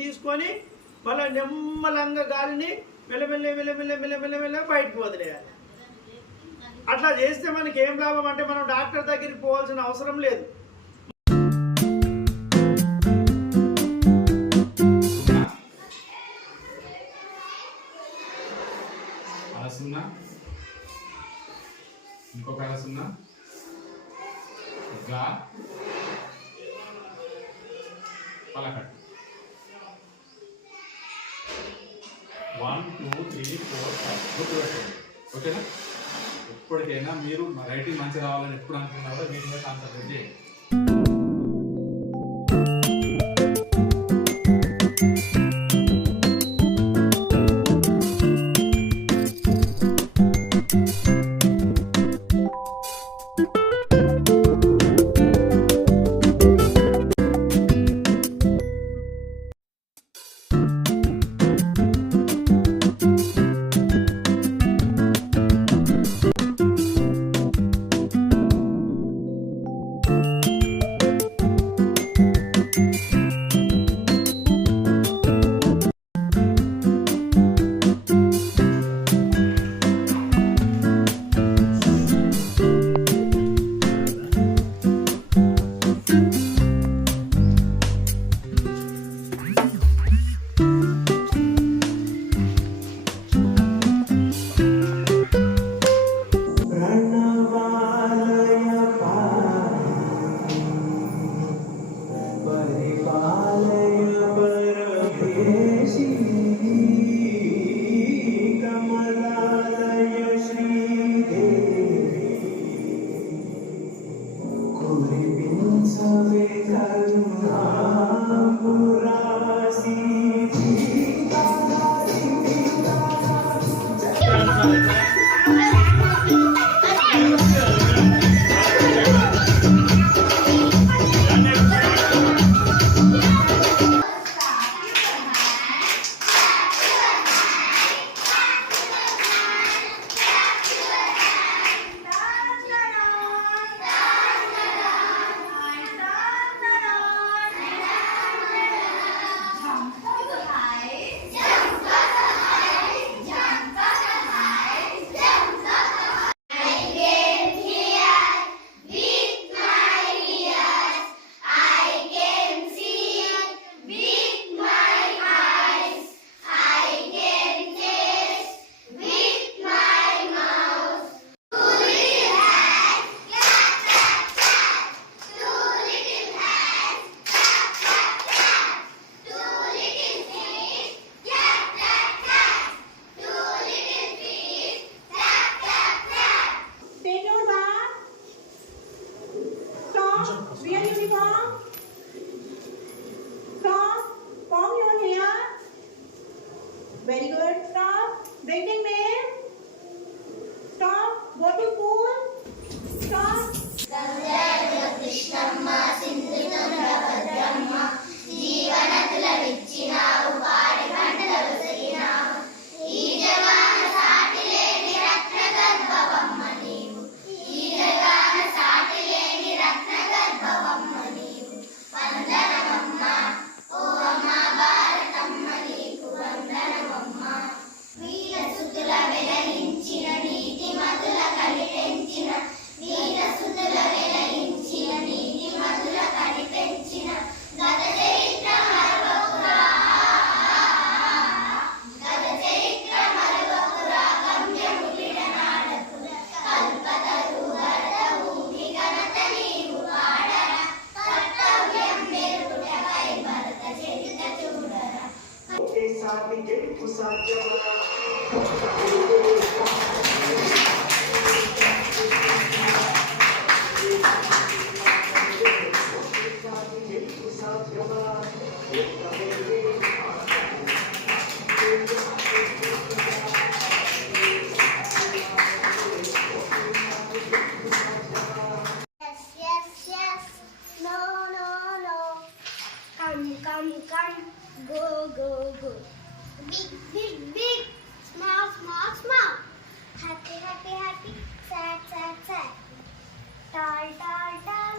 తీసుకొని మళ్ళీ నెమ్మలంగా గాలిని మెల్లమెల్ల మెల్లమెల్ల మెల్లమెల్ల మెల్ల బయటకు వదిలేయాలి. అట్లా చేస్తే మనకి ఏం లాభం అంటే మనం డాక్టర్ దగ్గరికి పోవాల్సిన అవసరం లేదు. ఇంకొక అలసున్నా గా పలకట్టు 1 2 3 4 5 గుర్తుపెట్టండి. ఓకేనా? ఎప్పటికైనా మీరు రైటింగ్ మంచి రావాలని ఎప్పుడు అనుకున్నారో వీటి మీద కాన్సన్ట్రేట్ చేయండి. Wear uniform. Stop. Comb your hair. Very good. Stop. Drinking milk. Stop. Go to pool. Stop. Krishnamma సింధుతుంద్రభద్రమ్మ జీవనతుల విచ్చినావు పాడి పంటలు సరినావు ఈ జగాన సాటి లేని రత్న గర్భవమ్మ నీవు ఈ జగాన సాటి లేని రత్న గర్భవమ్మ నీవు వందనమమ్మ ఓ అమ్మ భారతమ్మ నీకు వందనమమ్మ వీర సుతుల వెలయించిన నీతి మధుల కలిపెంచిన వీర సుతుల వెలయించిన నీతి మధుల కనిపెంచిన గత చరిత్ర మరవకురా గత చరిత్ర మరవకురా గమ్యము విడనాడకుల కల్పతరు భరతవు ఘనత నీవు పాడరా కర్తవ్యం మెరుగుటకై భరత చరిత చూడరా ఒకేసారి గెలుపు సాధ్యమా Come, go, go, go. Big, big, big. Small, small, small.